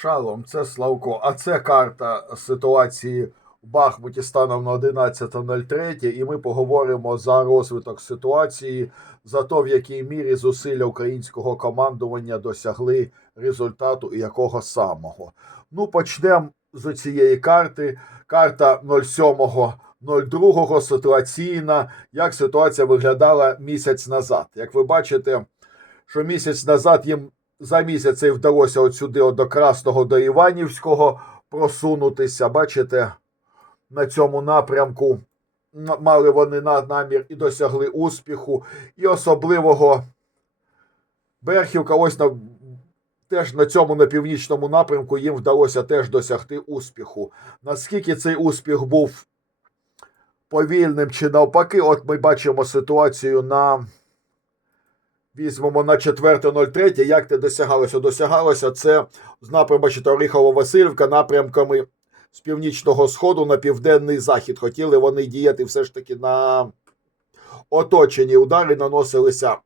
Шалом, це Славко. А це карта ситуації в Бахмуті станом на 11.03. І ми поговоримо за розвиток ситуації, за те, в якій мірі зусилля українського командування досягли результату і якого самого. Ну, почнемо з цієї карти. Карта 07.02 ситуаційна. Як ситуація виглядала місяць назад. Як ви бачите, що місяць назад їм за місяць і вдалося от сюди, от до Красного, до Іванівського просунутися. Бачите, на цьому напрямку мали вони на- намір і досягли успіху. І особливого Берхівка, ось на, теж на цьому на північному напрямку їм вдалося теж досягти успіху. Наскільки цей успіх був повільним чи навпаки, от ми бачимо ситуацію на. Візьмемо на 4.03, як це досягалося? Досягалося це з напрямку бачите, Оріхово-Васильівка напрямками з північного сходу на південний захід. Хотіли вони діяти все ж таки на оточені удари, наносилися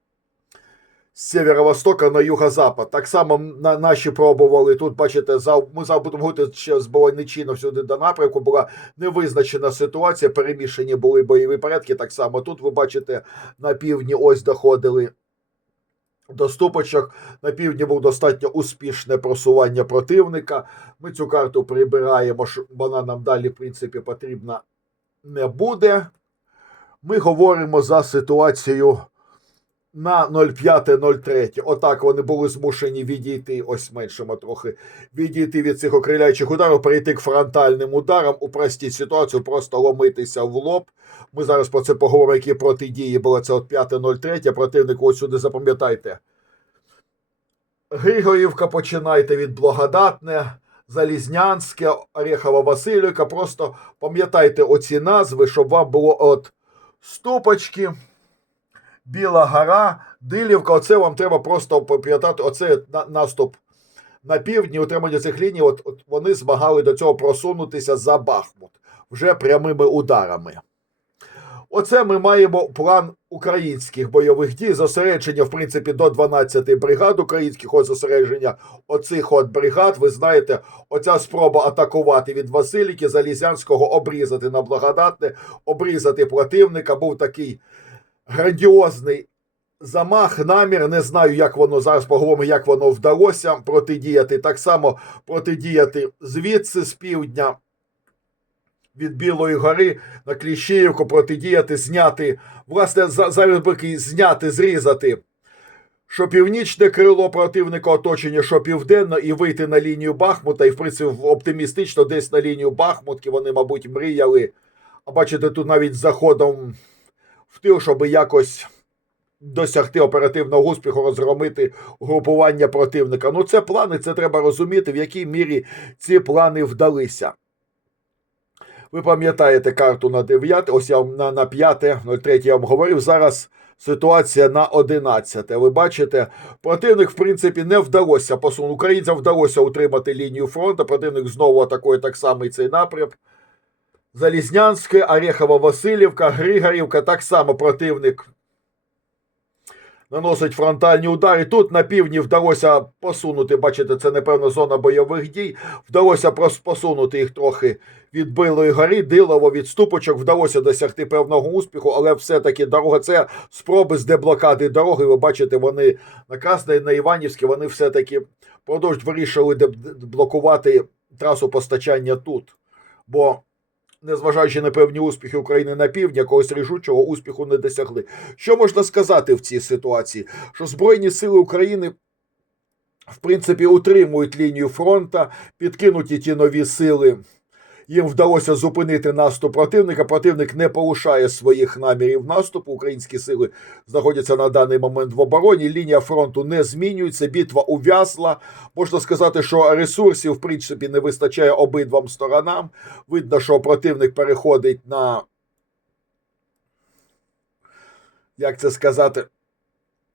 з северо-востока на юго-запад. Так само на, наші пробували. Тут, бачите, за, ми будемо говорити ще з Болоничином сюди до напрямку. Була невизначена ситуація, перемішані були бойові порядки. Так само тут ви бачите на півдні ось доходили до. На півдні був достатньо успішне просування противника. Ми цю карту прибираємо, вона нам далі, в принципі, потрібна не буде. Ми говоримо за ситуацію на 05.03. Отак вони були змушені відійти, ось меншимо трохи, відійти від цих окриляючих ударів, перейти к фронтальним ударам, упростіть ситуацію, просто ломитися в лоб. Ми зараз про це поговоримо, які протидії були. Це от 5.03. Противнику ось сюди запам'ятайте. Григорівка починайте від Благодатне, Залізнянське, Орехова Васильівка. Просто пам'ятайте оці назви, щоб вам було от ступочки, Біла Гора, Дилівка. Оце вам треба просто пам'ятати. Оце наступ на півдні, утримання цих ліній. От, от вони змагали до цього просунутися за Бахмут вже прямими ударами. Оце ми маємо план українських бойових дій, зосередження, в принципі, до 12 бригад українських, от зосередження оцих от бригад. Ви знаєте, оця спроба атакувати від Василіки, Залізянського, обрізати на благодатне, обрізати противника. Був такий грандіозний замах, намір. Не знаю, як воно зараз поговоримо, як воно вдалося протидіяти. Так само протидіяти звідси з півдня від Білої гори на Кліщіївку протидіяти, зняти, власне, за- зняти, зрізати, що північне крило противника оточення, що південно, і вийти на лінію Бахмута, і в принципі оптимістично десь на лінію Бахмутки вони, мабуть, мріяли. А бачите, тут навіть заходом в тил, щоб якось досягти оперативного успіху, розгромити групування противника. Ну, це плани, це треба розуміти, в якій мірі ці плани вдалися. Ви пам'ятаєте карту на 9, ось я на, на 5, 03 я вам говорив. Зараз ситуація на 11. Ви бачите, противник, в принципі, не вдалося посунути. Українцям вдалося утримати лінію фронту. Противник знову атакує так само і цей напрям. Залізнянське, Орехова Васильівка, Григорівка, так само противник наносить фронтальні удари. Тут на півдні вдалося посунути, бачите, це напевно зона бойових дій. Вдалося прос- посунути їх трохи від Билої гори, Дилово, від ступочок. Вдалося досягти певного успіху, але все-таки дорога це спроби з деблокади дороги. Ви бачите, вони на Красне, на Іванівське, вони все-таки продовж вирішили блокувати трасу постачання тут. Бо незважаючи на певні успіхи України на півдні, якогось рішучого успіху не досягли. Що можна сказати в цій ситуації? Що Збройні сили України. В принципі, утримують лінію фронта, підкинуті ті нові сили. Їм вдалося зупинити наступ противника. Противник не порушає своїх намірів наступу. Українські сили знаходяться на даний момент в обороні. Лінія фронту не змінюється. Битва ув'язла. Можна сказати, що ресурсів, в принципі, не вистачає обидвам сторонам. Видно, що противник переходить на. Як це сказати?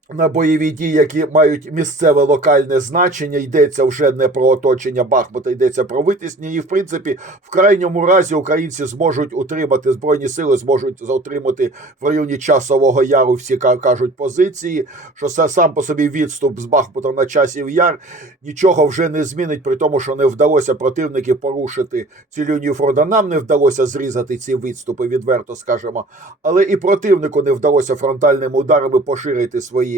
На бойові дії, які мають місцеве локальне значення, йдеться вже не про оточення Бахмута, йдеться про витиснення. І в принципі, в крайньому разі українці зможуть утримати збройні сили, зможуть отримати в районі часового яру. Всі кажуть позиції, що сам по собі відступ з Бахмута на часів яр нічого вже не змінить, при тому, що не вдалося противники порушити цю лінію фронту. Нам не вдалося зрізати ці відступи, відверто скажемо. Але і противнику не вдалося фронтальними ударами поширити свої.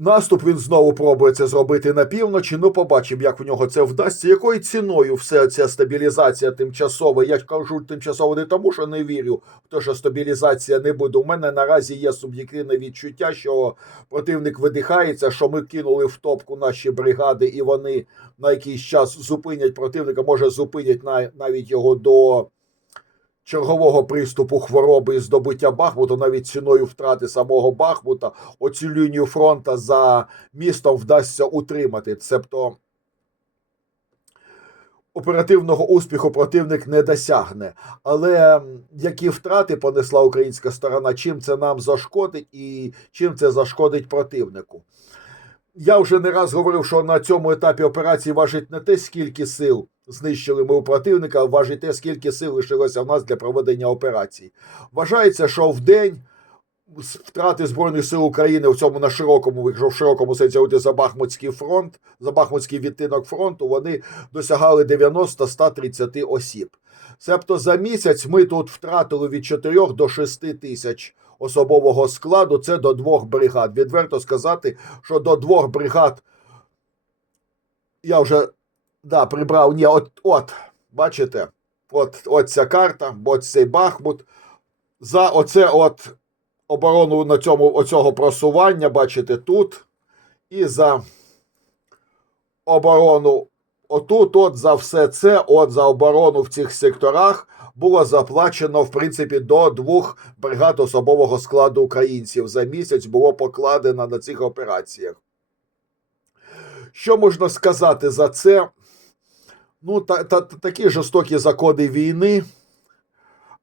Наступ він знову пробує це зробити на півночі. Ну, побачимо, як в нього це вдасться. Якою ціною все ця стабілізація тимчасова? Я кажу тимчасово не тому, що не вірю те, що стабілізація не буде. У мене наразі є суб'єктивне відчуття, що противник видихається, що ми кинули в топку наші бригади, і вони на якийсь час зупинять противника, може зупинять на- навіть його до чергового приступу хвороби і здобуття Бахмуту, навіть ціною втрати самого Бахмута, оцю лінію фронта за містом вдасться утримати. Цебто оперативного успіху противник не досягне. Але які втрати понесла українська сторона, чим це нам зашкодить і чим це зашкодить противнику? Я вже не раз говорив, що на цьому етапі операції важить не те, скільки сил знищили ми у противника, а важить скільки сил лишилося в нас для проведення операцій. Вважається, що в день втрати Збройних сил України в цьому на широкому, якщо в широкому сенсі говорити за Бахмутський фронт, за Бахмутський відтинок фронту, вони досягали 90-130 осіб. Себто за місяць ми тут втратили від 4 до 6 тисяч особового складу, це до двох бригад. Відверто сказати, що до двох бригад я вже да, прибрав. Ні, от, от, бачите, от, от ця карта, от цей Бахмут. За оце от оборону на цьому оцього просування, бачите, тут. І за оборону отут, от за все це, от за оборону в цих секторах було заплачено, в принципі, до двох бригад особового складу українців за місяць було покладено на цих операціях. Що можна сказати за це? Ну, та, та, та- такі жорстокі закони війни.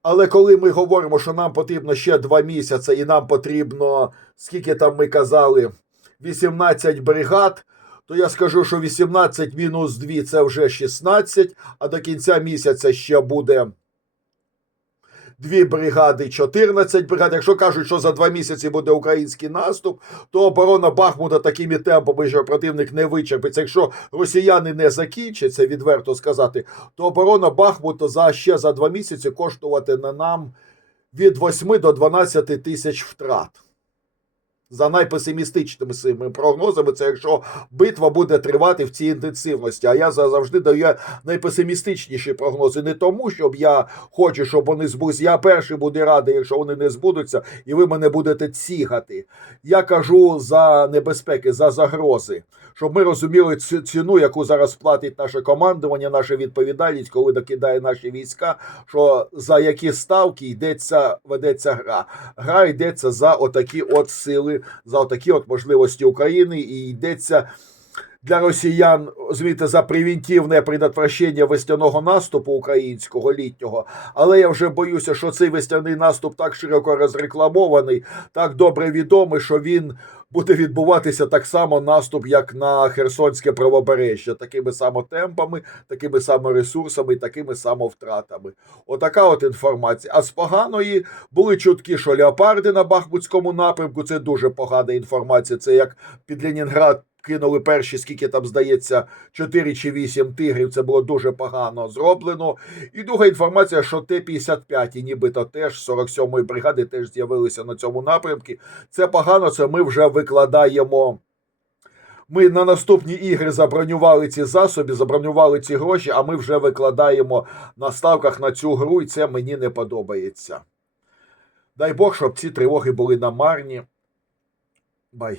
Але коли ми говоримо, що нам потрібно ще два місяці, і нам потрібно, скільки там ми казали, 18 бригад, то я скажу, що 18 мінус 2 це вже 16, а до кінця місяця ще буде дві бригади, 14 бригад. Якщо кажуть, що за два місяці буде український наступ, то оборона Бахмута такими темпами, що противник не вичерпиться. Якщо росіяни не закінчаться, відверто сказати, то оборона Бахмута за ще за два місяці коштуватиме нам від 8 до 12 тисяч втрат. За найпесимістичними своїми прогнозами, це якщо битва буде тривати в цій інтенсивності. А я завжди даю найпесимістичніші прогнози. Не тому, щоб я хочу, щоб вони збулися. Я перший буду радий, якщо вони не збудуться, і ви мене будете цігати. Я кажу за небезпеки, за загрози, щоб ми розуміли цю ціну, яку зараз платить наше командування, наша відповідальність, коли докидає наші війська. Що за які ставки йдеться, ведеться гра. Гра йдеться за отакі от сили, за отакі от можливості України, і йдеться. Для росіян звідти за превентивне предотвращення весняного наступу українського літнього. Але я вже боюся, що цей весняний наступ так широко розрекламований, так добре відомий, що він буде відбуватися так само наступ, як на Херсонське правобережжя, такими само темпами, такими само ресурсами такими само втратами. Отака от інформація. А з поганої були чутки, що леопарди на Бахмутському напрямку це дуже погана інформація. Це як під Ленінград кинули перші, скільки там здається, 4 чи 8 тигрів. Це було дуже погано зроблено. І друга інформація, що Т-55, і нібито теж 47-ї бригади теж з'явилися на цьому напрямку. Це погано, це ми вже викладаємо. Ми на наступні ігри забронювали ці засоби, забронювали ці гроші, а ми вже викладаємо на ставках на цю гру, і це мені не подобається. Дай Бог, щоб ці тривоги були намарні. Бай.